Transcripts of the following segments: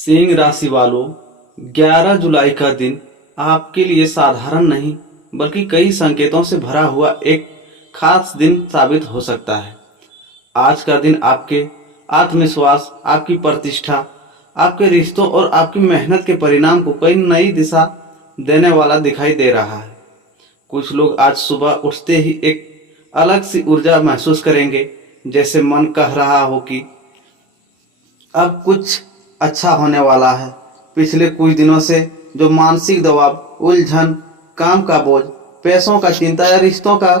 सिंह राशि वालों, 11 जुलाई का दिन आपके लिए साधारण नहीं बल्कि कई संकेतों से भरा हुआ एक खास दिन साबित हो सकता है। आज का दिन आपके आत्मविश्वास, आपकी प्रतिष्ठा, आपके रिश्तों और आपकी मेहनत के परिणाम को कई नई दिशा देने वाला दिखाई दे रहा है। कुछ लोग आज सुबह उठते ही एक अलग सी ऊर्जा महसूस करेंगे, जैसे मन कह रहा हो कि अब कुछ अच्छा होने वाला है। पिछले कुछ दिनों से जो मानसिक दबाव, उलझन, काम का बोझ, पैसों का चिंता या रिश्तों का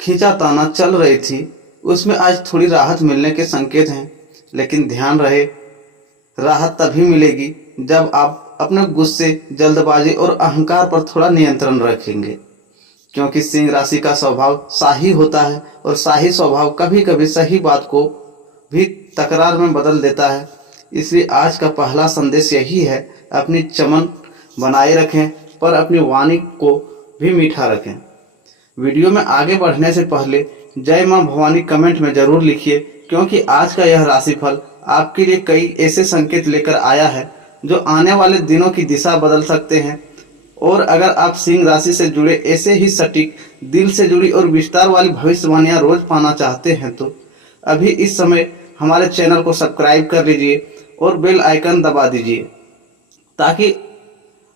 खींचाताना चल रही थी, उसमें आज थोड़ी राहत मिलने के संकेत हैं। लेकिन ध्यान रहे, राहत तभी मिलेगी जब आप अपने गुस्से, जल्दबाजी और अहंकार पर थोड़ा नियंत्रण रखेंगे, क्योंकि सिंह राशि का स्वभाव शाही होता है और शाही स्वभाव कभी कभी सही बात को भी तकरार में बदल देता है। इसलिए आज का पहला संदेश यही है, अपनी चमन बनाए रखें पर अपनी वाणी को भी मीठा रखें। वीडियो में आगे बढ़ने से पहले जय मां भवानी कमेंट में जरूर लिखिए, क्योंकि आज का यह राशिफल आपके लिए कई ऐसे संकेत लेकर आया है जो आने वाले दिनों की दिशा बदल सकते हैं। और अगर आप सिंह राशि से जुड़े ऐसे ही सटीक, दिल से जुड़ी और विस्तार वाली भविष्यवाणियां रोज पाना चाहते हैं तो अभी इस समय हमारे चैनल को सब्सक्राइब कर लीजिए और बेल आइकन दबा दीजिए, ताकि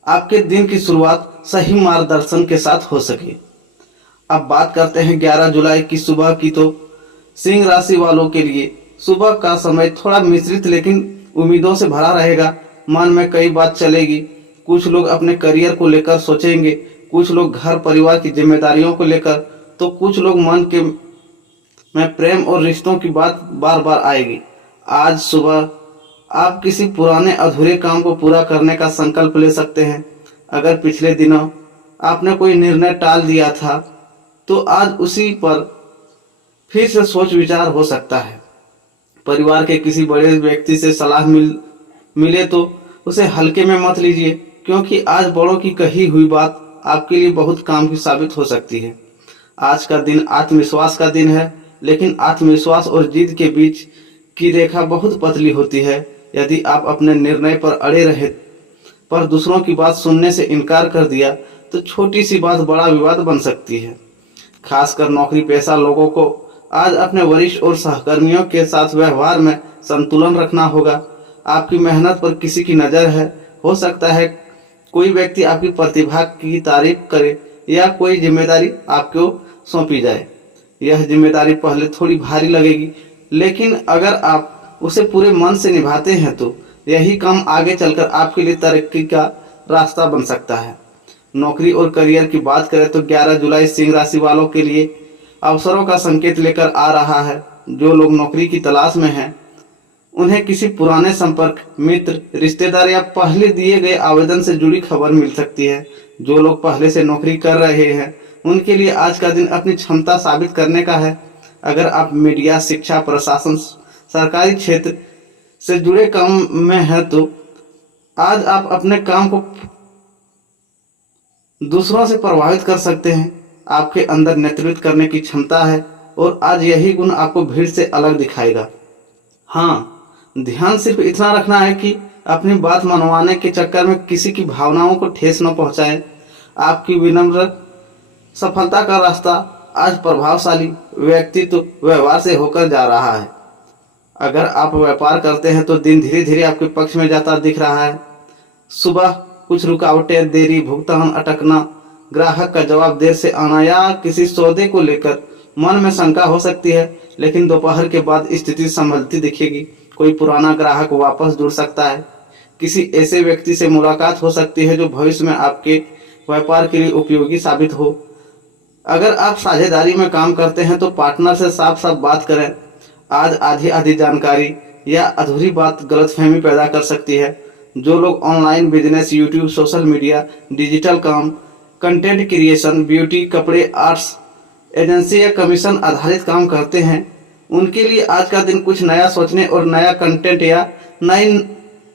आपके दिन की शुरुआत सही मार्गदर्शन के साथ हो सके। अब बात करते हैं 11 जुलाई की सुबह की। तो सिंह राशि वालों के लिए सुबह का समय थोड़ा मिश्रित लेकिन उम्मीदों से भरा रहेगा। मन में कई बात चलेगी। कुछ लोग अपने करियर को लेकर सोचेंगे, कुछ लोग घर परिवार की जिम्मेदारियों को लेकर, तो कुछ लोग मन के में प्रेम और रिश्तों की बात बार बार आएगी। आज सुबह आप किसी पुराने अधूरे काम को पूरा करने का संकल्प ले सकते हैं। अगर पिछले दिनों आपने कोई निर्णय टाल दिया था तो आज उसी पर फिर से सोच विचार हो सकता है। परिवार के किसी बड़े व्यक्ति से सलाह मिले तो उसे हल्के में मत लीजिए, क्योंकि आज बड़ों की कही हुई बात आपके लिए बहुत काम की साबित हो सकती है। आज का दिन आत्मविश्वास का दिन है, लेकिन आत्मविश्वास और जिद के बीच की रेखा बहुत पतली होती है। यदि आप अपने निर्णय पर अड़े रहे पर दूसरों की बात सुनने से इनकार कर दिया तो छोटी सी बात बड़ा विवाद बन सकती है। खासकर नौकरी पेशा लोगों को आज अपने वरिष्ठ और सहकर्मियों के साथ व्यवहार में संतुलन रखना होगा। आपकी मेहनत पर किसी की नज़र है। हो सकता है कोई व्यक्ति आपकी प्रतिभा की तारीफ करे या कोई जिम्मेदारी आपको सौंपी जाए। यह जिम्मेदारी पहले थोड़ी भारी लगेगी, लेकिन अगर आप उसे पूरे मन से निभाते हैं तो यही काम आगे चलकर आपके लिए तरक्की का रास्ता बन सकता है। नौकरी और करियर की बात करें तो 11 जुलाई सिंह राशि वालों के लिए अवसरों का संकेत लेकर आ रहा है। जो लोग नौकरी की तलाश में हैं, उन्हें किसी पुराने संपर्क, मित्र, रिश्तेदार या पहले दिए गए आवेदन से जुड़ी खबर मिल सकती है। जो लोग पहले से नौकरी कर रहे हैं, उनके लिए आज का दिन अपनी क्षमता साबित करने का है। अगर आप मीडिया, शिक्षा, प्रशासन, सरकारी क्षेत्र से जुड़े काम में हैं तो आज आप अपने काम को दूसरों से प्रभावित कर सकते हैं। आपके अंदर नेतृत्व करने की क्षमता है और आज यही गुण आपको भीड़ से अलग दिखाएगा। हाँ, ध्यान सिर्फ इतना रखना है कि अपनी बात मनवाने के चक्कर में किसी की भावनाओं को ठेस न पहुंचाएं। आपकी विनम्र सफलता का रास्ता आज प्रभावशाली व्यक्तित्व व्यवहार से होकर जा रहा है। अगर आप व्यापार करते हैं तो दिन धीरे धीरे आपके पक्ष में जाता दिख रहा है। सुबह कुछ रुकावटें, देरी, भुगतान अटकना, ग्राहक का जवाब देर से आना या किसी सौदे को लेकर मन में शंका हो सकती है, लेकिन दोपहर के बाद स्थिति संभलती दिखेगी। कोई पुराना ग्राहक वापस जुड़ सकता है। किसी ऐसे व्यक्ति से मुलाकात हो सकती है जो भविष्य में आपके व्यापार के लिए उपयोगी साबित हो। अगर आप साझेदारी में काम करते हैं तो पार्टनर से साफ साफ बात करें। आज आधी आधी जानकारी या अधूरी बात गलतफहमी पैदा कर सकती है। जो लोग online business, YouTube, social media, digital काम, कंटेंट क्रिएशन, ब्यूटी, कपड़े, आर्ट्स, एजेंसी या कमीशन आधारित काम करते हैं, उनके लिए आज का दिन कुछ नया सोचने और नया कंटेंट या नई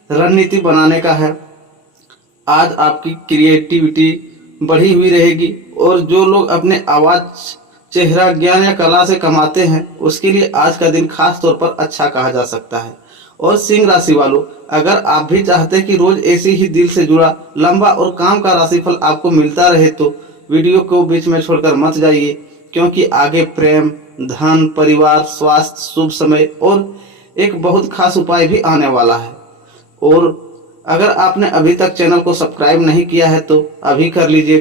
रणनीति बनाने का है। आज आपकी क्रिएटिविटी बढ़ी हुई रहेगी और जो लोग अपने आवाज़, चेहरा, ज्ञान या कला से कमाते हैं, उसके लिए आज का दिन खास तौर पर अच्छा कहा जा सकता है। और सिंह राशि वालों, अगर आप भी चाहते हैं कि रोज ऐसे ही दिल से जुड़ा लंबा और काम का राशिफल आपको मिलता रहे तो वीडियो को बीच में छोड़कर मत जाइए, क्योंकि आगे प्रेम, धन, परिवार, स्वास्थ्य, शुभ समय और एक बहुत खास उपाय भी आने वाला है। और अगर आपने अभी तक चैनल को सब्सक्राइब नहीं किया है तो अभी कर लीजिए,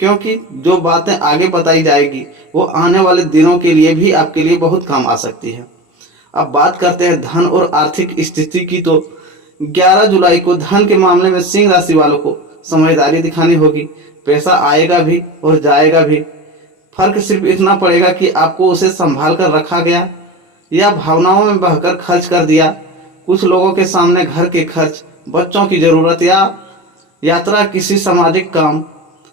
क्योंकि जो बातें आगे बताई जाएगी वो आने वाले दिनों के लिए भी आपके लिए बहुत काम आ सकती है। अब बात करते हैं धन और आर्थिक स्थिति की, तो 11 जुलाई को धन के मामले में सिंह राशि वालों को समझदारी दिखानी होगी। पैसा आएगा भी और जाएगा भी, फर्क सिर्फ इतना पड़ेगा कि आपको उसे संभाल कर रखा गया या भावनाओं में बहकर खर्च कर दिया। कुछ लोगों के सामने घर के खर्च, बच्चों की जरूरत या यात्रा, किसी सामाजिक काम,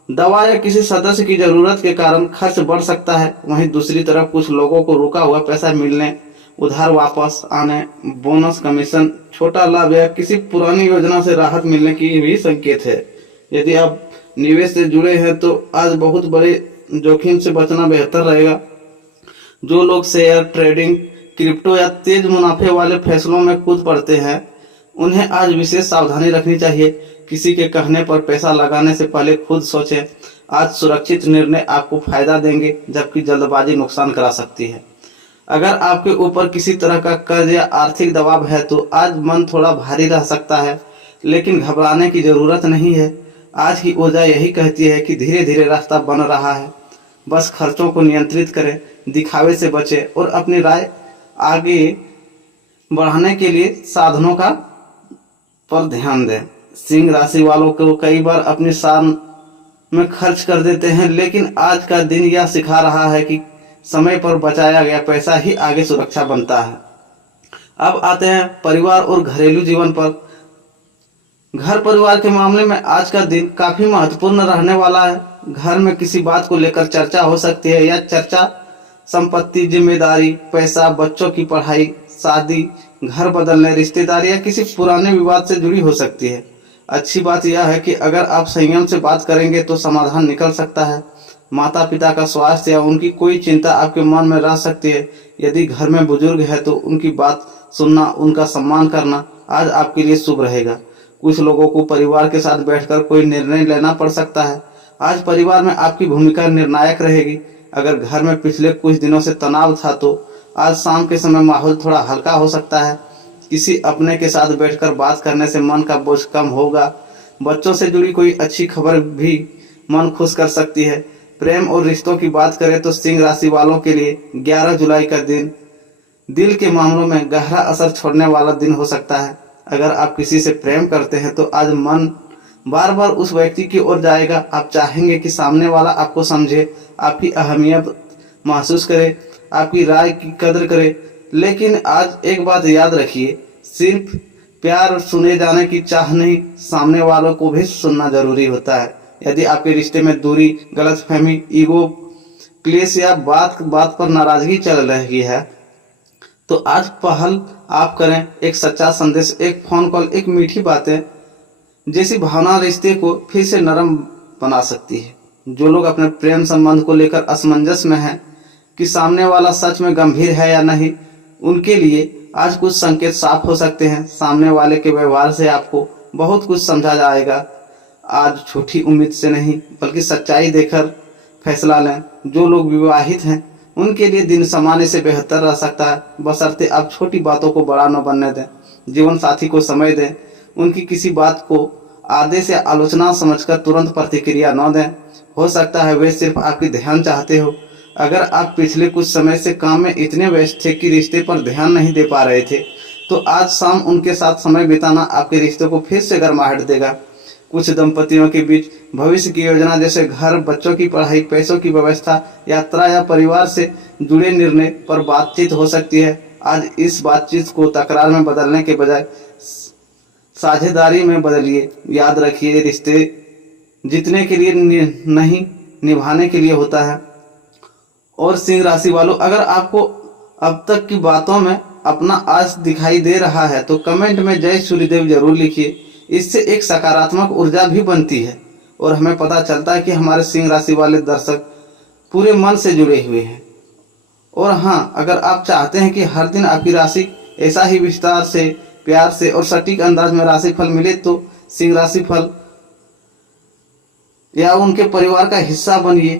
दवा या किसी सदस्य की जरूरत के कारण खर्च बढ़ सकता है। वहीं दूसरी तरफ कुछ लोगों को रुका हुआ पैसा मिलने, उधार वापस आने, बोनस, कमीशन, छोटा लाभ या किसी पुरानी योजना से राहत मिलने की भी संकेत है। यदि आप निवेश से जुड़े हैं तो आज बहुत बड़े जोखिम से बचना बेहतर रहेगा। जो लोग शेयर, ट्रेडिंग, क्रिप्टो या तेज मुनाफे वाले फैसलों में कूद पड़ते हैं उन्हें आज विशेष सावधानी रखनी चाहिए। किसी के कहने पर पैसा लगाने से पहले खुद सोचें। आज सुरक्षित निर्णय आपको फायदा देंगे, जबकि जल्दबाजी नुकसान करा सकती है। अगर आपके ऊपर किसी तरह का कर्ज या आर्थिक दबाव है तो आज मन थोड़ा भारी रह सकता है, लेकिन घबराने की जरूरत नहीं है। आज की ऊर्जा यही कहती है कि धीरे धीरे रास्ता बन रहा है। बस खर्चों को नियंत्रित करें, दिखावे से बचें और अपनी राय आगे बढ़ाने के लिए साधनों का पर ध्यान दें। सिंह राशि वालों को कई बार अपनी शान में खर्च कर देते हैं, लेकिन आज का दिन यह सिखा रहा है कि समय पर बचाया गया पैसा ही आगे सुरक्षा बनता है। अब आते हैं परिवार और घरेलू जीवन पर। घर परिवार के मामले में आज का दिन काफी महत्वपूर्ण रहने वाला है। घर में किसी बात को लेकर चर्चा हो सकती है या चर्चा संपत्ति, जिम्मेदारी, पैसा, बच्चों की पढ़ाई, शादी, घर बदलने, रिश्तेदारी या किसी पुराने विवाद से जुड़ी हो सकती है। अच्छी बात यह है कि अगर आप संयम से बात करेंगे तो समाधान निकल सकता है। माता पिता का स्वास्थ्य या उनकी कोई चिंता आपके मन में रह सकती है। यदि घर में बुजुर्ग है तो उनकी बात सुनना, उनका सम्मान करना आज आपके लिए शुभ रहेगा। कुछ लोगों को परिवार के साथ बैठकर कोई निर्णय लेना पड़ सकता है। आज परिवार में आपकी भूमिका निर्णायक रहेगी। अगर घर में पिछले कुछ दिनों से तनाव था तो आज शाम के समय माहौल थोड़ा हल्का हो सकता है। किसी अपने के साथ बैठकर बात करने से मन का बोझ कम होगा। बच्चों से जुड़ी कोई अच्छी खबर भी मन खुश कर सकती है। प्रेम और रिश्तों की बात करें तो सिंह राशि वालों के लिए 11 जुलाई का दिन दिल के मामलों में गहरा असर छोड़ने वाला दिन हो सकता है। अगर आप किसी से प्रेम करते हैं तो आज मन बार बार उस व्यक्ति की ओर जाएगा। आप चाहेंगे कि सामने वाला आपको समझे, आपकी अहमियत महसूस करे, आपकी राय की कदर करे। लेकिन आज एक बात याद रखिए, सिर्फ प्यार सुने जाने की चाह नहीं, सामने वालों को भी सुनना जरूरी होता है। यदि आपके रिश्ते में दूरी, गलतफहमी, ईगो, क्लेश या बात बात पर नाराजगी चल रही है तो आज पहल आप करें। एक सच्चा संदेश, एक फोन कॉल, एक मीठी बातें जैसी भावना रिश्ते को फिर से नरम बना सकती है। जो लोग अपने प्रेम संबंध को लेकर असमंजस में हैं कि सामने वाला सच में गंभीर है या नहीं, उनके लिए आज कुछ संकेत साफ हो सकते हैं। सामने वाले के व्यवहार से आपको बहुत कुछ समझा जाएगा। आज झूठी उम्मीद से नहीं बल्कि सच्चाई देकर फैसला लें। जो लोग विवाहित हैं उनके लिए दिन सामान्य से बेहतर रह सकता है, बशर्ते आप छोटी बातों को बड़ा न बनने दें। जीवन साथी को समय दें, उनकी किसी बात को आदेश या आलोचना समझकर तुरंत प्रतिक्रिया न दें। हो सकता है वे सिर्फ आपकी ध्यान चाहते हो। अगर आप पिछले कुछ समय से काम में इतने व्यस्त थे कि रिश्ते पर ध्यान नहीं दे पा रहे थे तो आज शाम उनके साथ समय बिताना आपके रिश्ते को फिर से गर्माहट देगा। कुछ दंपतियों के बीच भविष्य की योजना जैसे घर, बच्चों की पढ़ाई, पैसों की व्यवस्था, यात्रा या परिवार से जुड़े निर्णय पर बातचीत हो सकती है। आज इस बातचीत को तकरार में बदलने के बजाय साझेदारी में बदलिए। याद रखिए, रिश्ते जीतने के लिए नहीं, निभाने के लिए होता है। और सिंह राशि वालों, अगर आपको अब तक की बातों में अपना आज दिखाई दे रहा है तो कमेंट में जय सूर्यदेव जरूर लिखिए। इससे एक सकारात्मक ऊर्जा भी बनती है और हमें पता चलता है कि हमारे सिंह राशि वाले दर्शक पूरे मन से जुड़े हुए हैं। और हाँ, अगर आप चाहते हैं कि हर दिन आपकी राशि ऐसा ही विस्तार से प्यार से और सटीक अंदाज में राशिफल मिले तो सिंह राशिफल या उनके परिवार का हिस्सा बनिए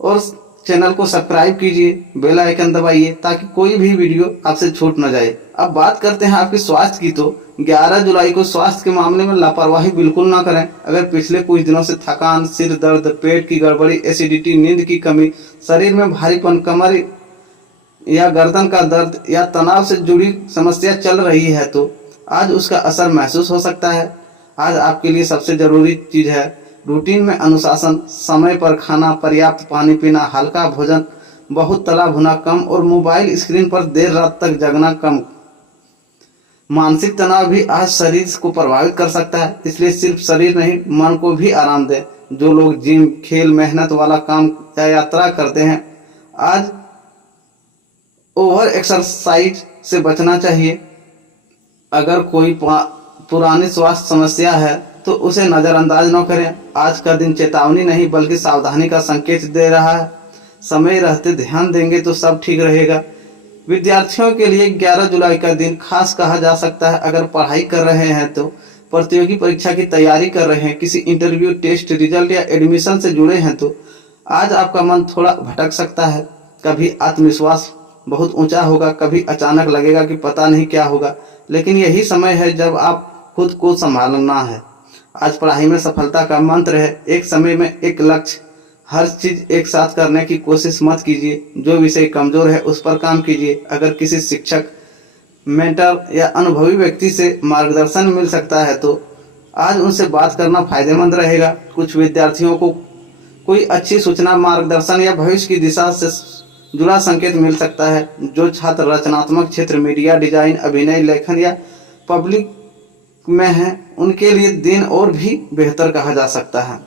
और चैनल को सब्सक्राइब कीजिए, बेल आइकन दबाइए ताकि कोई भी वीडियो आपसे छूट न जाए। अब बात करते हैं आपके स्वास्थ्य की। तो 11 जुलाई को स्वास्थ्य के मामले में लापरवाही बिल्कुल ना करें। अगर पिछले कुछ दिनों से थकान, सिर दर्द, पेट की गड़बड़ी, एसिडिटी, नींद की कमी, शरीर में भारीपन, कमर या गर्दन का दर्द या तनाव से जुड़ी समस्या चल रही है तो आज उसका असर महसूस हो सकता है। आज आपके लिए सबसे जरूरी चीज है रूटीन में अनुशासन, समय पर खाना, पर्याप्त पानी पीना, हल्का भोजन, बहुत तला भुना कम और मोबाइल स्क्रीन पर देर रात तक जगना कम। मानसिक तनाव भी आज शरीर को प्रभावित कर सकता है, इसलिए सिर्फ शरीर नहीं मन को भी आराम दें। जो लोग जिम, खेल, मेहनत वाला काम या यात्रा करते हैं आज ओवर एक्सरसाइज से बचना चाहिए। अगर कोई पुरानी स्वास्थ्य समस्या है तो उसे नज़रअंदाज न करें। आज का दिन चेतावनी नहीं बल्कि सावधानी का संकेत दे रहा है। समय रहते ध्यान देंगे तो सब ठीक रहेगा। विद्यार्थियों के लिए 11 जुलाई का दिन खास कहा जा सकता है। अगर पढ़ाई कर रहे हैं तो प्रतियोगी परीक्षा की तैयारी कर रहे हैं, किसी इंटरव्यू, टेस्ट, रिजल्ट या एडमिशन से जुड़े हैं तो आज आपका मन थोड़ा भटक सकता है। कभी आत्मविश्वास बहुत ऊंचा होगा, कभी अचानक लगेगा कि पता नहीं क्या होगा, लेकिन यही समय है जब आप खुद को संभालना है। आज पढ़ाई में सफलता का मंत्र है एक समय में एक लक्ष्य। हर चीज एक साथ करने की कोशिश मत कीजिए। जो विषय कमजोर है उस पर काम कीजिए। अगर किसी शिक्षक, मेंटर या अनुभवी व्यक्ति से मार्गदर्शन मिल सकता है तो आज उनसे बात करना फायदेमंद रहेगा। कुछ विद्यार्थियों को कोई अच्छी सूचना, मार्गदर्शन या भविष्य की दिशा से जुड़ा संकेत मिल सकता है। जो छात्र रचनात्मक क्षेत्र, मीडिया, डिजाइन, अभिनय, लेखन या पब्लिक में है उनके लिए दिन और भी बेहतर कहा जा सकता है।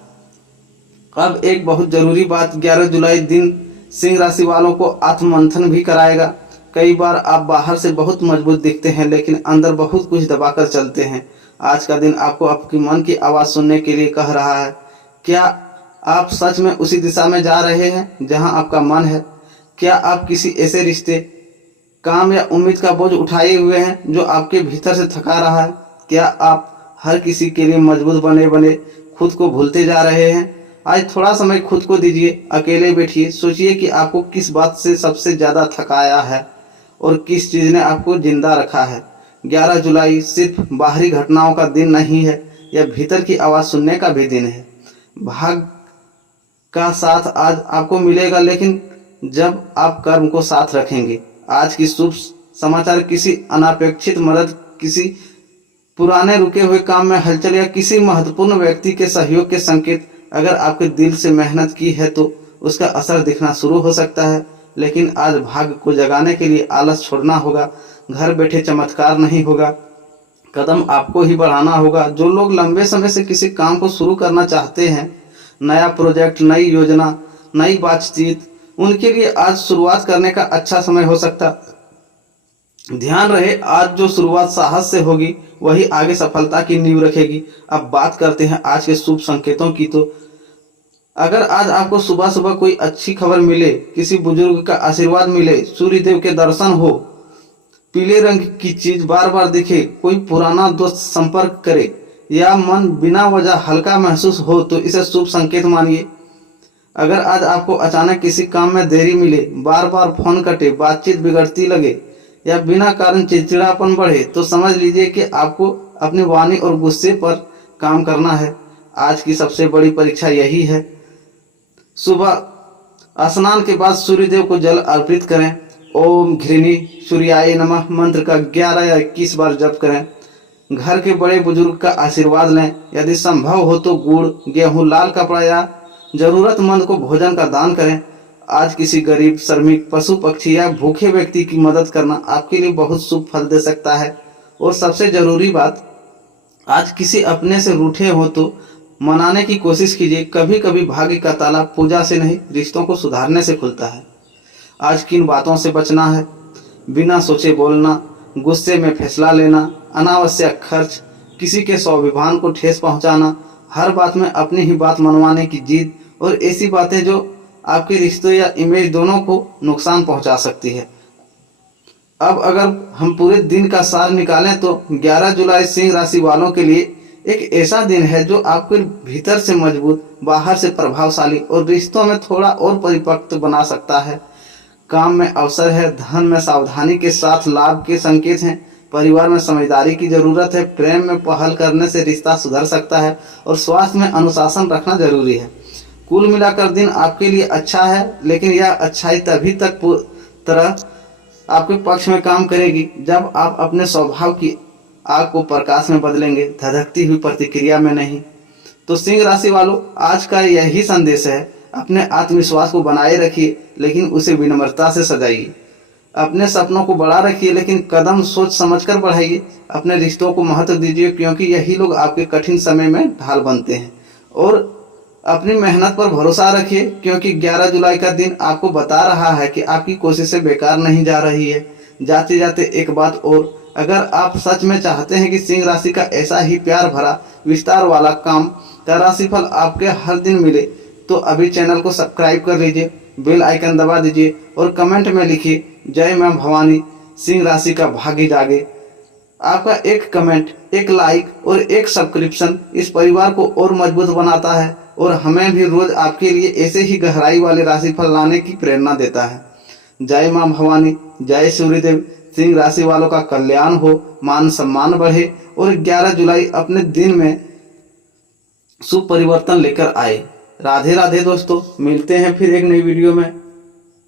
अब एक बहुत जरूरी बात, 11 जुलाई दिन सिंह राशि वालों को आत्ममंथन भी कराएगा। कई बार आप बाहर से बहुत मजबूत दिखते हैं लेकिन अंदर बहुत कुछ दबाकर चलते हैं। आज का दिन आपको आपकी मन की आवाज सुनने के लिए कह रहा है। क्या आप सच में उसी दिशा में जा रहे हैं जहां आपका मन है? क्या आप किसी ऐसे रिश्ते, काम या उम्मीद का बोझ उठाए हुए हैं जो आपके भीतर से थका रहा है? क्या आप हर किसी के लिए मजबूत बने बने खुद को भूलते जा रहे हैं? आज थोड़ा समय खुद को दीजिए, अकेले बैठिए, सोचिए कि आपको किस बात से सबसे ज़्यादा थकाया है और किस चीज़ ने आपको जिंदा रखा है। 11 जुलाई सिर्फ बाहरी घटनाओं का दिन नहीं है, यह भीतर की आवाज़ सुनने का भी दिन है। भाग का साथ आज आपको मिलेगा लेकिन जब आप कर्म को साथ रखेंगे। आज की शुभ समाचार, किसी अनपेक्षित मदद, किसी पुराने रुके हुए काम में हलचल या किसी महत्वपूर्ण व्यक्ति के सहयोग के संकेत। अगर आपके दिल से मेहनत की है तो उसका असर दिखना शुरू हो सकता है, लेकिन आज भाग्य को जगाने के लिए आलस छोड़ना होगा। घर बैठे चमत्कार नहीं होगा, कदम आपको ही बढ़ाना होगा। जो लोग लंबे समय से किसी काम को शुरू करना चाहते हैं, नया प्रोजेक्ट, नई योजना, नई बातचीत, उनके लिए आज शुरुआत करने का अच्छा समय हो सकता। ध्यान रहे, आज जो शुरुआत साहस से होगी वही आगे सफलता की नींव रखेगी। अब बात करते हैं आज के शुभ संकेतों की। तो अगर आज आपको सुबह सुबह कोई अच्छी खबर मिले, किसी बुजुर्ग का आशीर्वाद मिले, सूर्य देव के दर्शन हो, पीले रंग की चीज बार बार दिखे, कोई पुराना दोस्त संपर्क करे या मन बिना वजह हल्का महसूस हो तो इसे शुभ संकेत मानिए। अगर आज आपको अचानक किसी काम में देरी मिले, बार बार फोन कटे, बातचीत बिगड़ती लगे या बिना कारण चिड़चिड़ापन बढ़े तो समझ लीजिए कि आपको अपनी वाणी और गुस्से पर काम करना है। आज की सबसे बड़ी परीक्षा यही है। सुबह स्नान के बाद सूर्यदेव को जल अर्पित करें। ओम घृणी सूर्याय नमः मंत्र का 11 या 21 बार जप करें। घर के बड़े बुजुर्ग का आशीर्वाद लें। यदि संभव हो तो गुड़, गेहूं, लाल कपड़ा या जरूरतमंद को भोजन का दान करें। आज किसी गरीब, श्रमिक, पशु पक्षी या भूखे व्यक्ति की मदद करना आपके लिए बहुत शुभ फल दे सकता है। और सबसे जरूरी बात, आज किसी अपने से रूठे हो तो मनाने की कोशिश कीजिए। कभी कभी भाग्य का ताला पूजा से नहीं, रिश्तों को सुधारने से खुलता है। आज किन बातों से बचना है? बिना सोचे बोलना, गुस्से में फैसला लेना, अनावश्यक खर्च, किसी के स्वाभिमान को ठेस पहुंचाना, हर बात में अपनी ही बात मनवाने की जिद और ऐसी बातें जो आपके रिश्तों या इमेज दोनों को नुकसान पहुंचा सकती है। अब अगर हम पूरे दिन का सार निकालें तो 11 जुलाई सिंह राशि वालों के लिए एक ऐसा दिन है जो आपको भीतर से मजबूत, बाहर से प्रभावशाली और रिश्तों में थोड़ा और परिपक्व बना सकता है। काम में अवसर है, धन में सावधानी के साथ लाभ के संकेत हैं, परिवार में समझदारी की जरूरत है, प्रेम में पहल करने से रिश्ता सुधर सकता है और स्वास्थ्य में अनुशासन रखना जरूरी है। कुल मिलाकर दिन आपके लिए अच्छा है, लेकिन यह अच्छाई तभी तक तरह आपके पक्ष में काम करेगी जब आप अपने स्वभाव की आग को प्रकाश में बदलेंगे, धधकती हुई प्रतिक्रिया में नहीं। तो सिंह राशि वालों, आज का यही संदेश है, अपने आत्मविश्वास को बनाए रखिए लेकिन उसे विनम्रता से सजाइए। अपने सपनों को बड़ा रखिए लेकिन कदम सोच समझकर बढ़ाइए। अपने रिश्तों को महत्व दीजिए क्योंकि यही लोग आपके कठिन समय में ढाल बनते हैं। और अपनी मेहनत पर भरोसा रखिए क्योंकि 11 जुलाई का दिन आपको बता रहा है कि आपकी कोशिशें बेकार नहीं जा रही है। जाते जाते एक बात और, अगर आप सच में चाहते हैं कि सिंह राशि का ऐसा ही प्यार भरा विस्तार वाला काम का राशिफल आपके हर दिन मिले तो अभी चैनल को सब्सक्राइब कर लीजिए, बेल आइकन दबा दीजिए और कमेंट में लिखिए जय मां भवानी, सिंह राशि का भाग्य जागे। आपका एक कमेंट, एक लाइक और एक सब्सक्रिप्शन इस परिवार को और मजबूत बनाता है और हमें भी रोज आपके लिए ऐसे ही गहराई वाले राशिफल लाने की प्रेरणा देता है। जय मां भवानी, जय सूर्यदेव। सिंह राशि वालों का कल्याण हो, मान सम्मान बढ़े और 11 जुलाई अपने दिन में शुभ परिवर्तन लेकर आए। राधे राधे दोस्तों, मिलते हैं फिर एक नई वीडियो में।